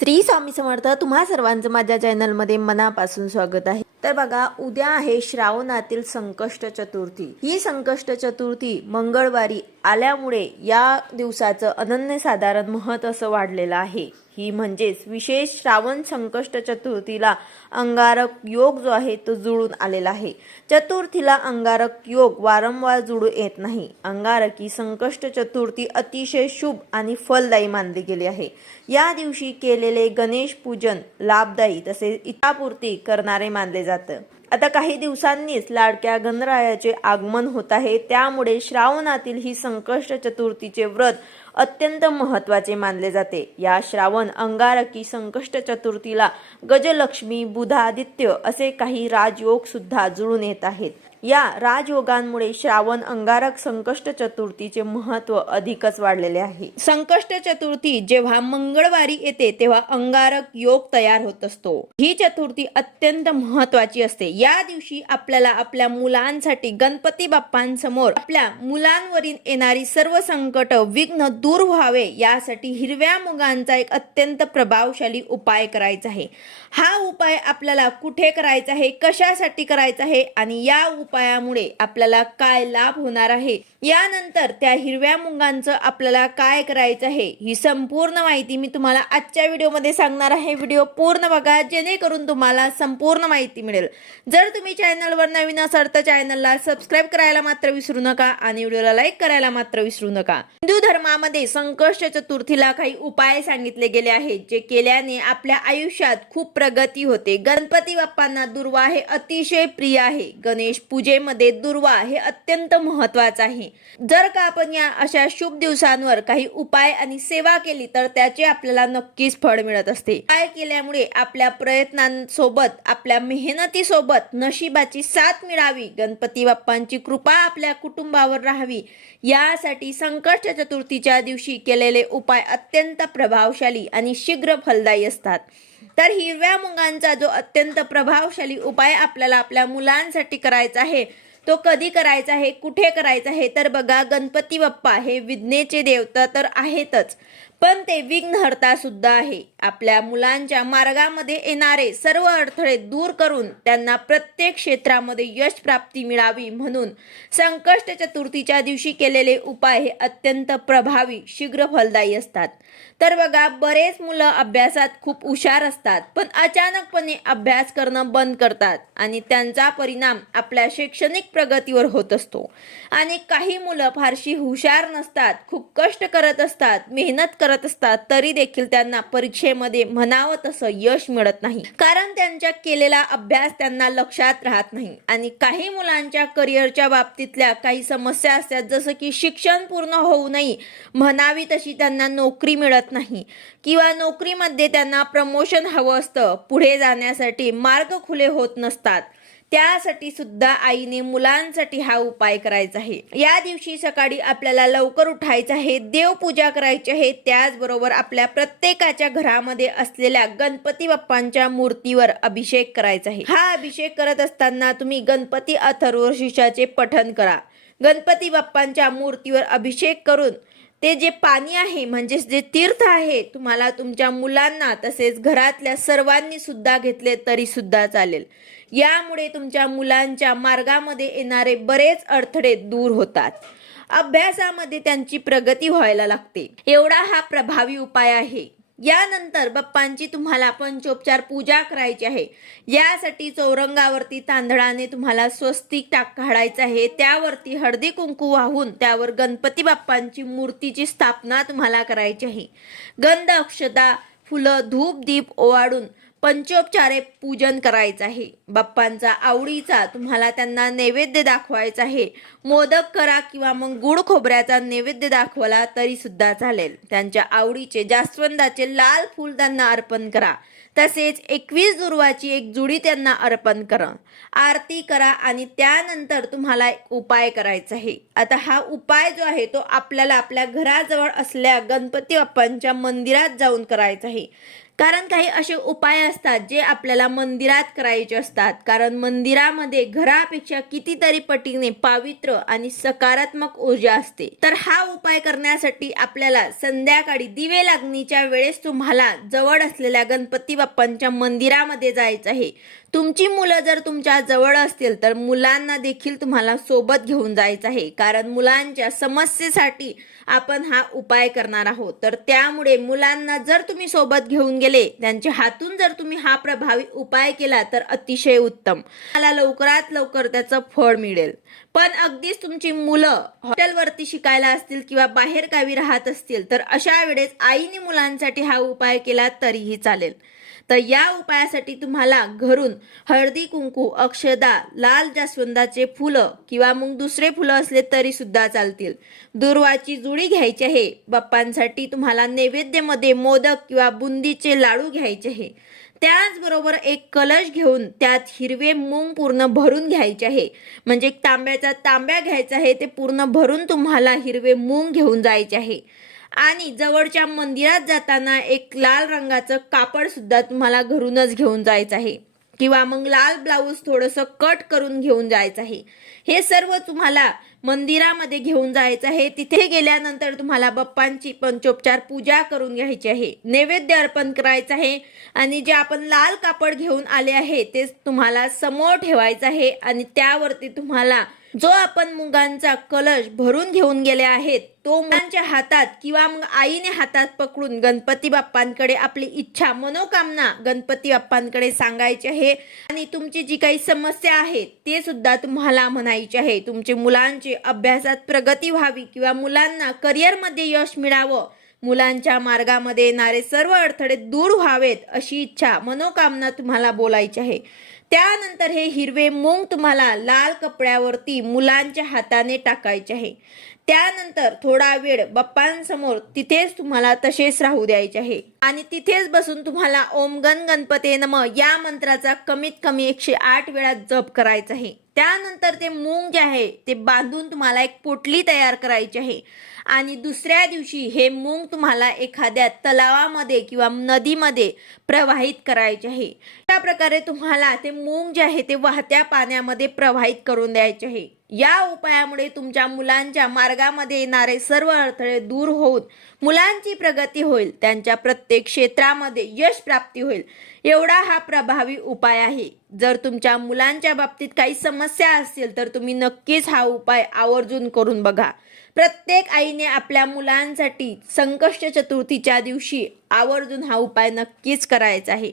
श्री स्वामी समर्थ तुम्हा सर्वांचं माझ्या चॅनलमध्ये मनापासून स्वागत आहे. तर बघा उद्या आहे श्रावणातील संकष्ट चतुर्थी. ही संकष्ट चतुर्थी मंगळवारी आल्यामुळे या दिवसाचं अनन्यसाधारण महत्त्व असं वाढलेलं आहे. ही म्हणजेच विशेष श्रावण संकष्ट चतुर्थीला अंगारक योग जो आहे तो जुळून आलेला आहे. चतुर्थीला अंगारक योग वारंवार जुळून येत नाही. अंगारकी संकष्ट चतुर्थी अतिशय शुभ आणि फलदायी मानली गेली आहे. या दिवशी केलेले गणेश पूजन लाभदायी तसेच इच्छापूर्ती करणारे मानले जातं. आता काही दिवसांनीच लाडक्या गणरायाचे आगमन होत आहे. त्यामुळे श्रावणातील ही संकष्ट चतुर्थीचे व्रत अत्यंत महत्त्वाचे मानले जाते. या श्रावण अंगारकी संकष्ट चतुर्थीला गजलक्ष्मी बुधादित्य असे काही राजयोग सुद्धा जुळून येत आहेत. या राजयोगांमुळे श्रावण अंगारक संकष्ट चतुर्थीचे महत्त्व अधिकच वाढलेले आहे. संकष्ट चतुर्थी जेव्हा मंगळवारी येते तेव्हा अंगारक योग तयार होत असतो. ही चतुर्थी अत्यंत महत्वाची असते. या दिवशी आपल्याला आपल्या मुलांसाठी गणपती बाप्पांसमोर आपल्या मुलांवरील येणारी सर्व संकट विघ्न दूर व्हावे यासाठी हिरव्या मुगांचा एक अत्यंत प्रभावशाली उपाय करायचा आहे. हा उपाय आपल्याला कुठे करायचा आहे कशासाठी करायचा आहे आणि या उपायामुळे आपल्याला काय लाभ होणार आहे? यानंतर त्या हिरव्या मुंगांचं आपल्याला काय करायचं आहे? ही संपूर्ण माहिती मी तुम्हाला आजच्या व्हिडिओमध्ये सांगणार आहे. व्हिडिओ पूर्ण बघा जेणेकरून तुम्हाला संपूर्ण माहिती मिळेल. जर तुम्ही चॅनलवर नवीन असाल तर चॅनलला सबस्क्राईब करायला मात्र विसरू नका आणि व्हिडिओला लाईक करायला मात्र विसरू नका. हिंदू धर्मामध्ये संकष्ट चतुर्थीला काही उपाय सांगितले गेले आहेत जे केल्याने आपल्या आयुष्यात खूप प्रगती होते. गणपती बाप्पांना दुर्वा हे अतिशय प्रिय आहे. गणेश पूजा पूजेमध्ये दुर्वा हे अत्यंत महत्वाचं आहे. जर का आपण या अशा शुभ दिवसांवर काही उपाय आणि सेवा केली तर त्याचे आपल्याला नक्कीच फळ मिळत असते. उपाय केल्यामुळे आपल्या प्रयत्नांसोबत आपल्या मेहनतीसोबत नशिबाची साथ मिळावी गणपती बाप्पांची कृपा आपल्या कुटुंबावर राहावी यासाठी संकष्ट चतुर्थीच्या दिवशी केलेले उपाय अत्यंत प्रभावशाली आणि शीघ्र फलदायी असतात. तर हिरव्या मुंगांचा जो अत्यंत प्रभावशाली उपाय आपल्याला आपल्या मुलांसाठी करायचा आहे तो कधी करायचा आहे कुठे करायचा आहे तर बघा गणपती बाप्पा हे विज्ञेचे देवता तर आहेतच. पण ते विघ्नहर्ता सुद्धा आहे. आपल्या मुलांच्या मार्गामध्ये येणारे सर्व अडथळे दूर करून त्यांना प्रत्येक क्षेत्रामध्ये यश प्राप्ती मिळावी म्हणून संकष्ट चतुर्थीच्या दिवशी केलेले उपाय हे अत्यंत प्रभावी शीघ्र फलदायी असतात. तर बघा बरेच मुलं अभ्यासात खूप हुशार असतात पण अचानकपणे अभ्यास करणं बंद करतात आणि त्यांचा परिणाम आपल्या शैक्षणिक प्रगतीवर होत असतो. आणि काही मुलं फारशी हुशार नसतात खूप कष्ट करत असतात मेहनत करत असतात तरी देखील त्यांना परीक्षेमध्ये म्हणावं तसं यश मिळत नाही. कारण त्यांच्या केलेला अभ्यास त्यांना लक्षात राहत नाही. आणि काही मुलांच्या करिअरच्या बाबतीतल्या काही समस्या असतात जसं की शिक्षण पूर्ण होऊ नये म्हणावी तशी त्यांना नोकरी मिळत नाही. किंवा नोकरीमध्ये त्यांना प्रमोशन हवं असतं पुढे जाण्यासाठी मार्ग खुले होत नसतात. त्यासाठी सुद्धा आईने मुलांसाठी हा उपाय करायचा आहे. या दिवशी सकाळी आपल्याला लवकर उठायचं आहे देवपूजा करायची आहे. त्याचबरोबर आपल्या प्रत्येकाच्या घरामध्ये असलेल्या गणपती बाप्पांच्या मूर्तीवर अभिषेक करायचा आहे. हा अभिषेक करत असताना तुम्ही गणपती अथर्वशीर्षाचे पठन करा. गणपती बाप्पांच्या मूर्तीवर अभिषेक करून ते जे पाणी आहे म्हणजेच जे तीर्थ आहे तुम्हाला तुमच्या मुलांना तसेच घरातल्या सर्वांनी सुद्धा घेतले तरी सुद्धा चालेल. यामुळे तुमच्या मुलांच्या मार्गामध्ये येणारे बरेच अडथळे दूर होतात. अभ्यासामध्ये त्यांची प्रगती व्हायला लागते. एवढा हा प्रभावी उपाय आहे. यानंतर बाप्पांची तुम्हाला पंचोपचार पूजा करायची आहे. यासाठी चौरंगावरती तांदळाने तुम्हाला स्वस्तिक टाक काढायचं आहे. त्यावरती हळदी कुंकू वाहून त्यावर गणपती बाप्पांची मूर्तीची स्थापना तुम्हाला करायची आहे. गंध अक्षता फुलं धूप दीप ओवाळून पंचोपचारे पूजन करायचं आहे. बाप्पांचा आवडीचा तुम्हाला त्यांना नैवेद्य दाखवायचा आहे. मोदक करा किंवा मग गुड खोबऱ्याचा नैवेद्य दाखवला तरी सुद्धा चालेल. त्यांच्या आवडीचे जास्वंदाचे लाल फूल त्यांना अर्पण करा. तसेच एकवीस दुर्वाची एक जुडी त्यांना अर्पण करा. आरती करा आणि त्यानंतर तुम्हाला एक उपाय करायचा आहे. आता हा उपाय जो आहे तो आपल्याला आपल्या घराजवळ असल्या गणपती बाप्पांच्या मंदिरात जाऊन करायचा आहे. कारण काही असे उपाय असतात जे आपल्याला मंदिरात करायचे असतात. कारण मंदिरामध्ये घरापेक्षा कितीतरी पटीने पावित्र आणि सकारात्मक ऊर्जा असते. तर हा उपाय करण्यासाठी आपल्याला संध्याकाळी दिवे लागणीच्या वेळेस तुम्हाला जवळ असलेल्या गणपती बाप्पांच्या मंदिरामध्ये जायचं आहे. तुमची मुलं जर तुमच्या जवळ असतील तर मुलांना देखील तुम्हाला सोबत घेऊन जायचं आहे. कारण मुलांच्या समस्येसाठी आपण हा उपाय करणार आहोत. तर त्यामुळे मुलांना जर तुम्ही सोबत घेऊन गेले त्यांच्या हातून जर तुम्ही हा प्रभावी उपाय केला तर अतिशय उत्तम. मला लवकरात लवकर त्याचं फळ मिळेल. पण अगदीच तुमची मुलं हॉटेलवरती शिकायला असतील किंवा बाहेर गावी राहत असतील तर अशा वेळेस आईने मुलांसाठी हा उपाय केला तरीही चालेल. तर या उपायासाठी तुम्हाला घरून हळदी कुंकू अक्षदा लाल जास्वंदाचे फुलं किंवा मग दुसरे फुलं असले तरी सुद्धा चालतील. दुर्वाची जुडी घ्यायची आहे. बाप्पांसाठी तुम्हाला नैवेद्यामध्ये मोदक किंवा बुंदीचे लाडू घ्यायचे आहे. त्याचबरोबर एक कलश घेऊन त्यात हिरवे मूंग पूर्ण भरून घ्यायचे आहे. म्हणजे एक तांब्याचा तांब्या घ्यायचा आहे ते पूर्ण भरून तुम्हाला हिरवे मूंग घेऊन जायचे आहे. आणि जवळच्या मंदिरात जाताना एक लाल रंगाचं कापड सुद्धा तुम्हाला घरूनच घेऊन जायचं आहे. किंवा मग लाल ब्लाऊज थोडंसं कट करून घेऊन जायचं आहे. हे सर्व तुम्हाला मंदिरामध्ये घेऊन जायचं आहे. तिथे गेल्यानंतर तुम्हाला बाप्पांची पंचोपचार पूजा करून घ्यायची आहे. नैवेद्य अर्पण करायचं आहे. आणि जे आपण लाल कापड घेऊन आले आहे ते तुम्हाला समोर ठेवायचं आहे. आणि त्यावरती तुम्हाला जो आपण मुगांचा कलश भरून घेऊन गेले आहेत तो मुलांच्या हातात किंवा मग आईने हातात पकडून गणपती बाप्पांकडे आपली इच्छा मनोकामना गणपती बाप्पांकडे सांगायची आहे. आणि तुमची जी काही समस्या आहे ते सुद्धा तुम्हाला म्हणायचे आहे. तुमचे मुलांची अभ्यासात प्रगती व्हावी किंवा मुलांना करिअरमध्ये यश मिळावं मुलांच्या मार्गामध्ये येणारे सर्व अडथळे दूर व्हावेत अशी इच्छा मनोकामना तुम्हाला बोलायची आहे. त्यानंतर हे हिरवे मूंग तुम्हाला लाल कपड्यावरती मुलांच्या हाताने टाकायचे आहे. त्यानंतर थोडा वेळ बाप्पांसमोर तिथेच तुम्हाला तसेच राहू द्यायचे आहे. आणि तिथेच बसून तुम्हाला ओम गण गणपते नम या मंत्राचा कमीत कमी एकशे आठ वेळा जप करायचा आहे. त्यानंतर ते मूग जे आहे ते बांधून तुम्हाला एक पोटली तयार करायची आहे. आणि दुसऱ्या दिवशी हे मूग तुम्हाला एखाद्या तलावामध्ये किंवा नदीमध्ये प्रवाहित करायचे आहे. त्या प्रकारे तुम्हाला ते मूंग जे आहे ते वाहत्या पाण्यामध्ये प्रवाहित करून द्यायचे आहे. या उपायामुळे तुमच्या मुलांच्या मार्गामध्ये येणारे सर्व अडथळे दूर होऊन मुलांची प्रगती होईल त्यांच्या प्रत्येक क्षेत्रामध्ये यश प्राप्ती होईल. एवढा हा प्रभावी उपाय आहे. जर तुमच्या मुलांच्या बाबतीत काही समस्या असतील तर तुम्ही नक्कीच हा उपाय आवर्जून करून बघा. प्रत्येक आईने आपल्या मुलांसाठी संकष्ट चतुर्थीच्या दिवशी आवर्जून हा उपाय नक्कीच करायचा आहे.